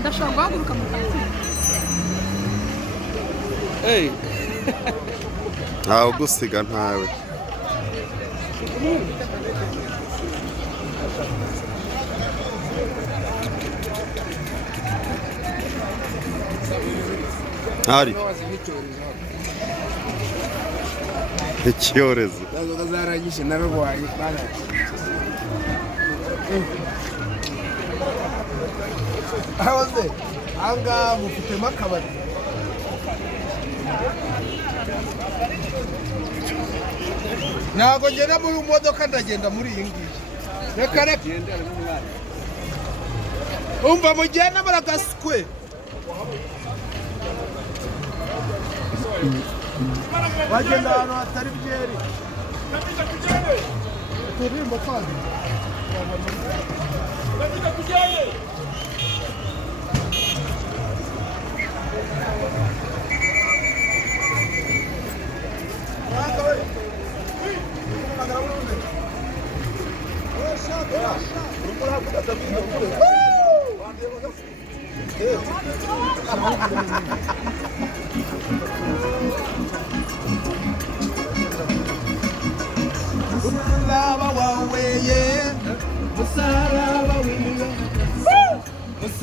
ndashobora guhaguruka mu kazi. ntawe ugusiga ntawe. hari icyorezo zarangije nararwaye ahaze ahangaha mufitemo akabari. ntabwo ngenda muri modoka ndagenda muri iyi ngiyi. reka reka umva mugenda baragaswe. wagenda ahantu hatari byeri turimbo kandi